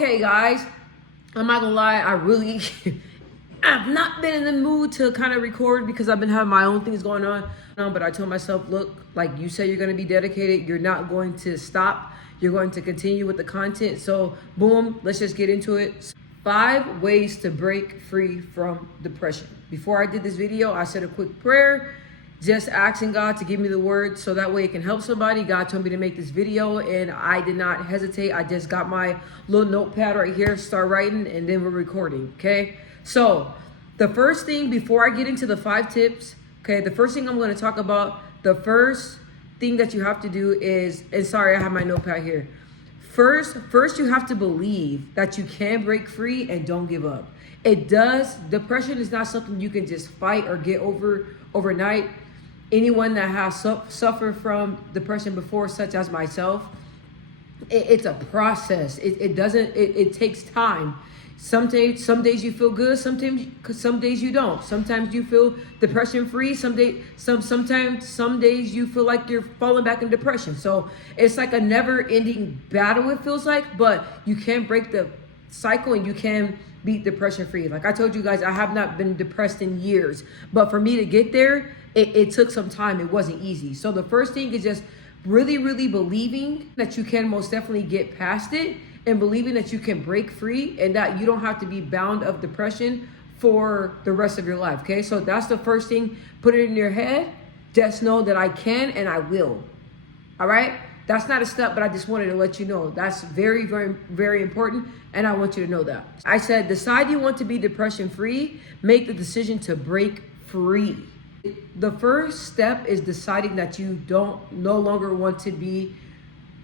Okay, guys, I'm not gonna lie, I really I've not been in the mood to kind of record because I've been having my own things going on. But I told myself, look, like you said, you're gonna be dedicated. You're not going to stop. You're going to continue with the content. So boom, let's just get into it. 5 ways to break free from depression. Before I did this video, I said a quick prayer, just asking God to give me the word so that way it can help somebody. God told me to make this video and I did not hesitate. I just got my little notepad right here, start writing, and then we're recording, okay? So the first thing before I get into the 5 tips, okay, the first thing I'm going to talk about, the first thing that you have to do is, and sorry, I have my notepad here. First you have to believe that you can break free and don't give up. Depression is not something you can just fight or get over overnight. Anyone that has suffered from depression before, such as myself, it's a process. It takes time. Some days you feel good, some days you don't. Sometimes you feel depression free. Some days you feel like you're falling back in depression. So it's like a never ending battle, it feels like, but you can break the cycle and you can be depression free. Like I told you guys, I have not been depressed in years, but for me to get there, it took some time. It wasn't easy. So the first thing is just really believing that you can most definitely get past it, and believing that you can break free and that you don't have to be bound of depression for the rest of your life. Okay, so that's the first thing. Put it in your head. Just know that I can and I will. All right, that's not a step, but I just wanted to let you know that's very important, and I want you to know that. I said decide you want to be depression free. Make the decision to break free. The first step is deciding that you no longer want to be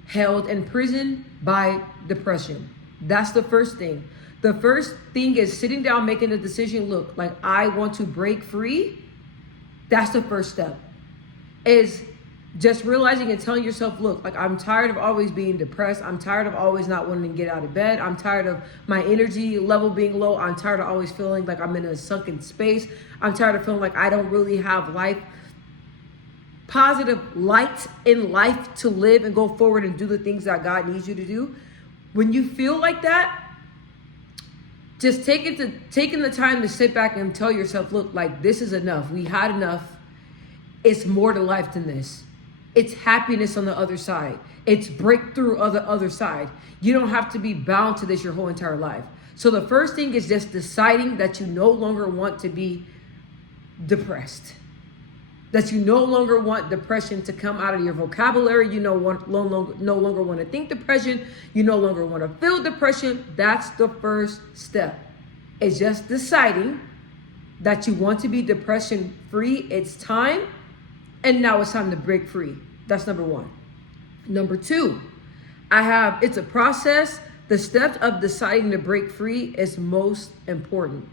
held in prison by depression. That's the first thing. The first thing is sitting down, making a decision. Look, like I want to break free. That's the first step. Is just realizing and telling yourself, look, like I'm tired of always being depressed. I'm tired of always not wanting to get out of bed. I'm tired of my energy level being low. I'm tired of always feeling like I'm in a sunken space. I'm tired of feeling like I don't really have positive light in life to live and go forward and do the things that God needs you to do. When you feel like that, just taking the time to sit back and tell yourself, look, like this is enough. We had enough. It's more to life than this. It's happiness on the other side. It's breakthrough on the other side. You don't have to be bound to this your whole entire life. So the first thing is just deciding that you no longer want to be depressed. That you no longer want depression to come out of your vocabulary. You no longer want to think depression. You no longer want to feel depression. That's the first step. It's just deciding that you want to be depression free. It's time. And now it's time to break free. That's number 1. Number 2, it's a process. The steps of deciding to break free is most important.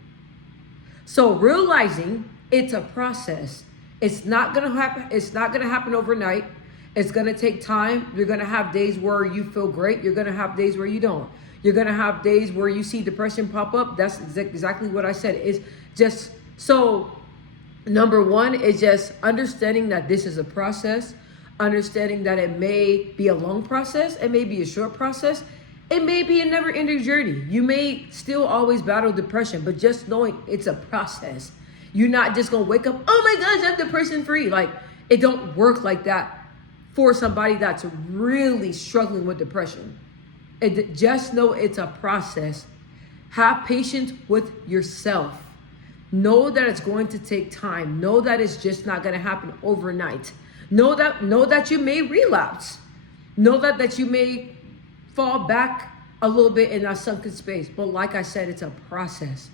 So realizing it's a process. It's not gonna happen. It's not gonna happen overnight. It's gonna take time. You're gonna have days where you feel great. You're gonna have days where you don't. You're gonna have days where you see depression pop up. That's exactly what I said. It's just so. Number 1 is just understanding that this is a process. Understanding that it may be a long process. It may be a short process. It may be a never-ending journey. You may still always battle depression, but just knowing it's a process. You're not just gonna wake up, oh my gosh, I'm depression free. Like it don't work like that for somebody that's really struggling with depression. Just know it's a process. Have patience with yourself. Know that it's going to take time. Know that it's just not gonna happen overnight. Know that you may relapse. Know that you may fall back a little bit in that sunken space. But like I said, it's a process.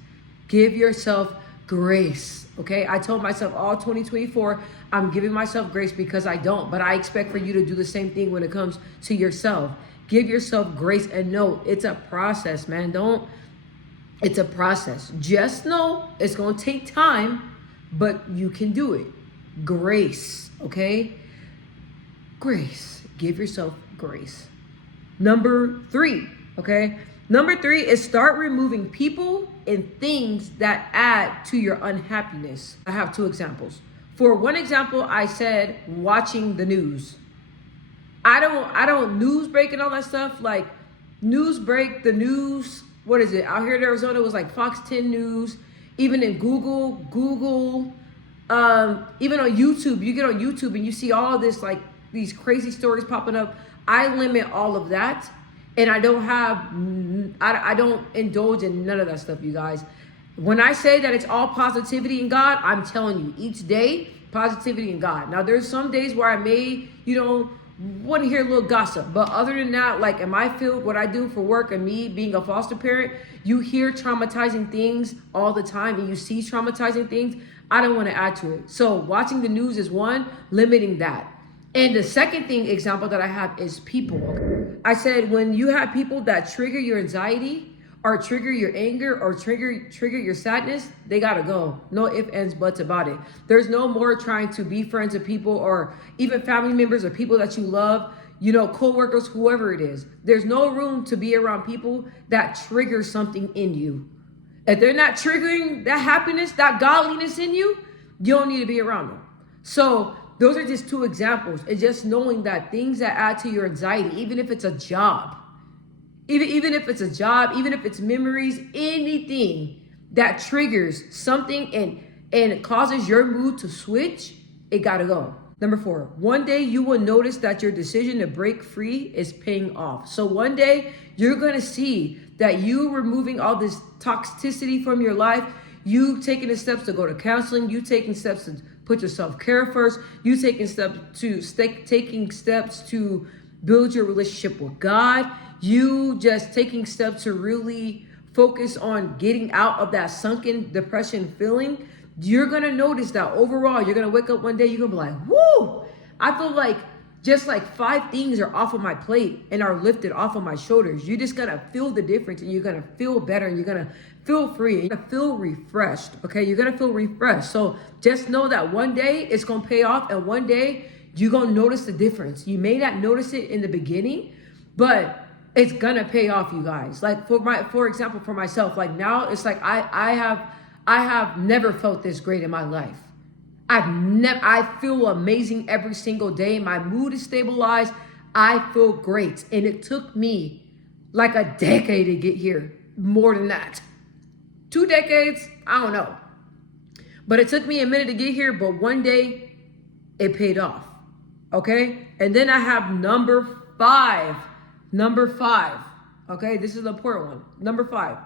Give yourself grace. Okay, I told myself all 2024 I'm giving myself grace because I don't, but I expect for you to do the same thing when it comes to yourself. Give yourself grace and know it's a process, man. It's a process. Just know it's going to take time, but you can do it. Grace. Okay, grace. Give yourself grace. Number 3. Okay, number 3 is start removing people and things that add to your unhappiness. I have 2 examples. For one example, I said watching the news. I don't news break and all that stuff. Like news break, the news, what is it? Out here in Arizona, it was like Fox 10 News. Even in Google, even on YouTube, you get on YouTube and you see all this, like these crazy stories popping up. I limit all of that, and I don't indulge in none of that stuff, you guys. When I say that it's all positivity in God, I'm telling you, each day, positivity in God. Now, there's some days where I may, want to hear a little gossip. But other than that, like in my field, what I do for work and me being a foster parent, you hear traumatizing things all the time and you see traumatizing things. I don't want to add to it. So watching the news is one, limiting that. And the second example that I have is people. I said, when you have people that trigger your anxiety or trigger your anger or trigger your sadness, they gotta go. No ifs, ands, buts about it. There's no more trying to be friends with people or even family members or people that you love, co-workers, whoever it is. There's no room to be around people that trigger something in you. If they're not triggering that happiness, that godliness in you, you don't need to be around them. So those are just two examples. It's just knowing that things that add to your anxiety, even if it's a job, even if it's a job, even if it's memories, anything that triggers something and it causes your mood to switch, it gotta go. Number 4, one day you will notice that your decision to break free is paying off. So one day you're gonna see that you removing all this toxicity from your life, you taking the steps to go to counseling, you taking steps to put your self-care first, you taking steps to build your relationship with God, you just taking steps to really focus on getting out of that sunken depression feeling. You're gonna notice that overall, you're gonna wake up one day, you're gonna be like, whoo, I feel like just like 5 things are off of my plate and are lifted off of my shoulders. You're just gonna feel the difference and you're gonna feel better and you're gonna feel free and you're gonna feel refreshed, okay? You're gonna feel refreshed. So just know that one day it's gonna pay off and one day you're gonna notice the difference. You may not notice it in the beginning, but it's gonna pay off, you guys. Like for example, for myself, like now it's like I have never felt this great in my life. I feel amazing every single day. My mood is stabilized. I feel great. And it took me like a decade to get here. More than that. 2 decades, I don't know. But it took me a minute to get here, but one day it paid off. Okay? And then I have number 5. Number 5. Okay, this is the important one. Number 5.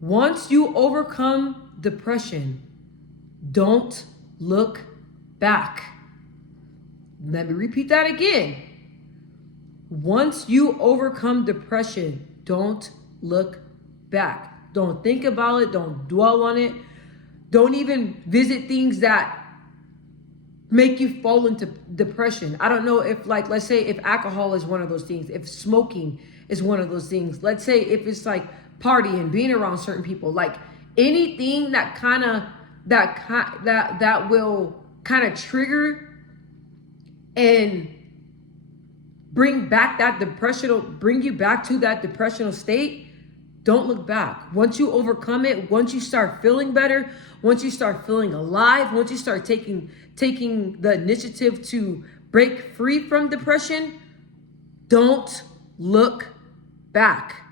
Once you overcome depression, don't look back. Let me repeat that again. Once you overcome depression, don't look back. Don't think about it. Don't dwell on it. Don't even visit things that make you fall into depression. I don't know if, like, let's say if alcohol is one of those things, if smoking is one of those things, let's say if it's like partying, being around certain people, like anything that will kind of trigger and bring back that depressional, bring you back to that depressional state. Don't look back. Once you overcome it, once you start feeling better, once you start feeling alive, once you start taking the initiative to break free from depression, don't look back.